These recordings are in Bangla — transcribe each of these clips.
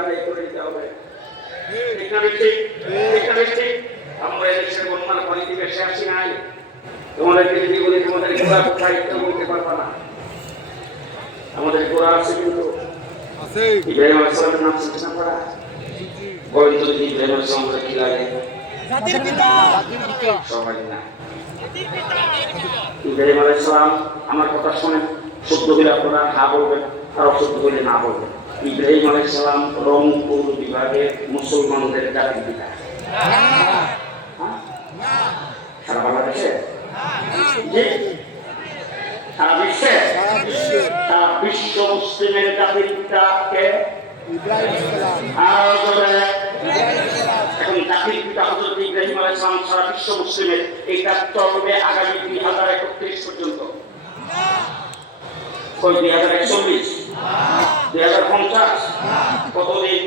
আদায় করে দিতে হবে। আমরা এদেশের বন্যার পানি থেকে শেষ আসি নাই, তোমাদেরকে যদি বলি তোমাদের গোড়া কোথায় বলতে পারবা না। আমাদের গোড়া আছে, কিন্তু ইব্রাহিম আলাইহিস সালামের নাম শুনছে না পড়া? বলেন তো যদি ইব্রাহিম আলাইহিস সালাম কি লাগে? সবাই না। ইব্রাহিম আলাইহিস সালাম, আমার কথা শুনেন, শুদ্ধ হইলে আপনারা হা বলবেন, আর অশুদ্ধ হইলে না বলবেন। ইব্রাহিম আলাইহিস সালাম রংপুর বিভাগের মুসলমানদের জাতির পিতা। সারা বাংলাদেশে, সারা বিশ্বে, সারা বিশ্ব মুসলিমের জাতির পিতাকে এখন জাতির পিতা হযরত ইব্রাহিম আলাইহিস সালাম সারা বিশ্ব মুসলিমের, এইটা চলবে আগামী 2031 পর্যন্ত। 2041, 2050, কতদিন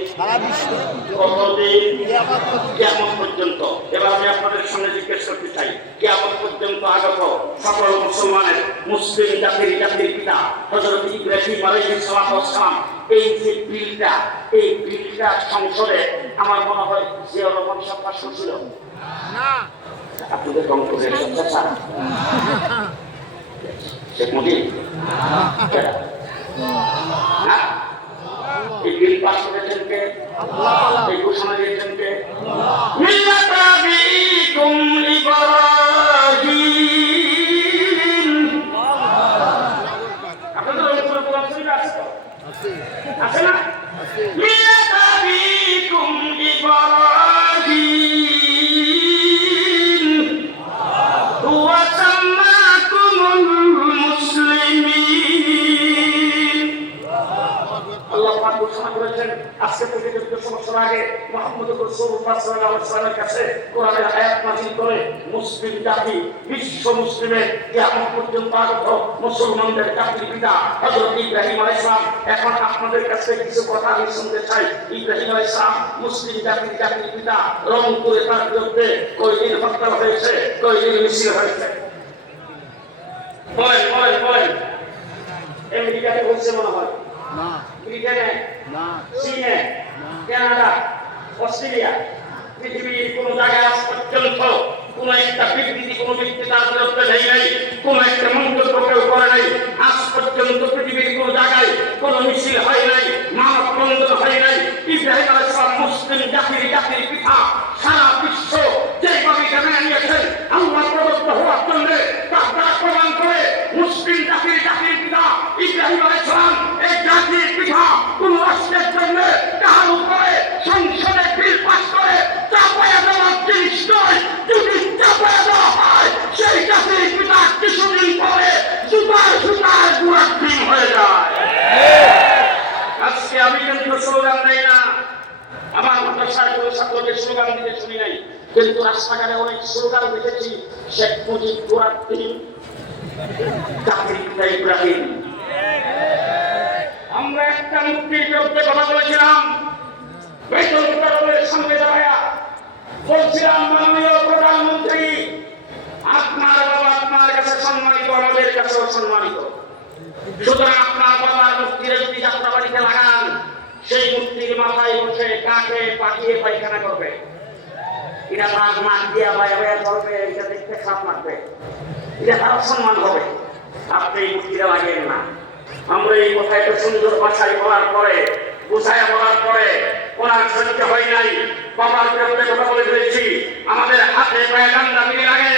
কিয়ামত পর্যন্ত। এবার আমি আপনাদের সামনে জিজ্ঞেস করতে চাই, কিয়ামত পর্যন্ত আগত সকল মুসলমানের, মুসলিম জাতির পিতা হযরত ইব্রাহিম আলাইহিস সালাম, এই যে বিলটা সংসদে আমার মনে হয় জিয়াউর রহমান সাহেব পাস করছিল না। আপনাদের কংগ্রেসের সদস্য শেখ মুজিব এই বিল পাস করেছেন কে? এই ঘোষণা দিয়েছেন কে? আপনাদের আছে না? আজকে থেকে 1400 বছর আগে মুহাম্মদ রাসূলুল্লাহ সাল্লাল্লাহু আলাইহি ওয়াসাল্লামের কাছে কোরআনের আয়াত নাযিল করে মুসলিম জাতি, বিশ্ব মুসলিমের কিয়ামত পর্যন্ত আগত মুসলমানদের জাতির পিতা হযরত ইব্রাহিম আলাইহিস সালাম। এখন আপনাদের কাছে কিছু কথা আমি শুনতে চাই। ইব্রাহিম আলাইহিস সালাম মুসলিম জাতির পিতা। রংপুরে তার বিরুদ্ধে কয়দিন হরতাল হয়েছে, কয়দিন মিছিল হয়েছে? বলেন। আমেরিকাতে হচ্ছে মনে হয় না, ব্রিটেনে না, চীনে, কানাডা, অস্ট্রেলিয়া, পৃথিবীর কোন জায়গায় আজ পর্যন্ত কোন একটা বিবৃতি কোন ব্যক্তি তার বিরুদ্ধে দেয় নাই, কোন একটা মন্তব্য কেউ করে নাই। আজ পর্যন্ত পৃথিবীর কোন জায়গায় কোন মিছিল হয় নাই, মানববন্ধন হয় নাই। ইব্রাহিম আলাইহিস সালাম মুসলিম জাতির পিতা। সারা বিশ্ব যেভাবে মেনে নিয়েছেন আল্লাহ প্রদত্ত হওয়ার জন্য, তার দ্বারা প্রমাণ করে মুসলিম জাতির পিতা ইব্রাহিম আলাইহিস সালাম এই জাতির পিতা। কোন রাষ্ট্রের জন্য তার উপরে সংসদে বিল পাস করে চাপায়া দেওয়ার জিনিস নয়। যদি চাপায়া দেওয়া হয়, সেই জাতির পিতা কিছুদিন পরে সুতার গুড়ার হয়ে যায়। আজকে আমি কিন্তু স্লোগান দেই না, আমার মাদ্রাসার কোনো ছাত্রকে স্লোগান দিতে শুনি নাই, কিন্তু রাস্তাঘাটে অনেক স্লোগান দেখেছি। শেখ মুজিব গুড়ার দিন, জাতির পিতা ইব্রাহিম। আমরা একটা মুক্তির বিরুদ্ধে কথা বলেছিলাম, বেতনের সঙ্গে দাঁড়ায়া বলছিলাম, মাননীয় প্রধানমন্ত্রী, আপনার বাবা আপনার কাছে সম্মানিত, আমাদের কাছেও সম্মানিত। সুতরাং আপনার বাবার মুক্তির যদি যাত্রাবাড়িতে লাগান, সেই মুক্তির মাথায় বসে কাকে পাঠিয়ে পায়খানা করবে, এটা মাঠ দিয়া বাইরে চলবে, এটা দেখতে খারাপ লাগবে, এটা তার অসম্মান হবে। আপনি এই মুক্তিটা লাগিয়েন না। আমরা এই কথা একটা সুন্দর ভাষায় বলার পরে, বুঝায় বলার পরে ওনার সহ্য হয় নাই। বাবার বিরুদ্ধে কথা বলে ফেলেছি, আমাদের হাতে পায়ে ডান্ডা মিলে লাগে,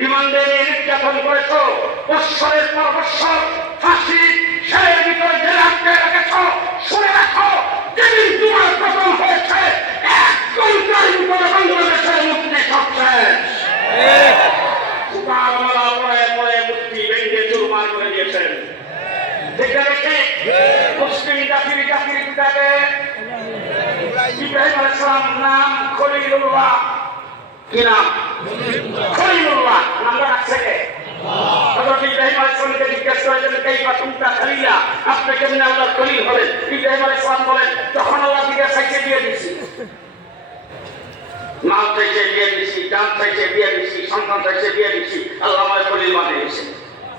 রিমান্ডে নিয়ে নির্যাতন করেছ, বৎসরের পর বৎসর ফাঁসি সেলের ভিতরে জেলে আটকে রেখেছ। শুনে রাখো, যেদিন তোমার পতন হয়েছে, 1 ঘন্টার ভিতরে বাংলাদেশের মুক্তি সবশেষ। পরে মুক্তি ভেঙে চুরমার করে দিয়েছেন। মুসলিম জাতির পিতাকে ইব্রাহিম আলাইহিস সালাম নাম খলিলুল্লাহ। কি নাম? খলিলুল্লাহ। নামটা রাখছে কে? হযরত ইব্রাহিম আলাইহিস সালামকে জিজ্ঞেস করেছেন, কাইফা কুনতা খলিলা, আপনি কেমনে আল্লাহর খলিল হলেন? ইব্রাহিম আলাইহিস সালাম বলেন, তখন আল্লাহ দিকে চাইতে দিয়ে দিয়েছি, মাল চাইতে দিয়ে দিয়েছি, জান চাইতে দিয়ে দিয়েছি, সন্তান চাইতে দিয়ে দিয়েছি, আল্লাহ আমার খলিল বানিয়ে দিয়েছেন।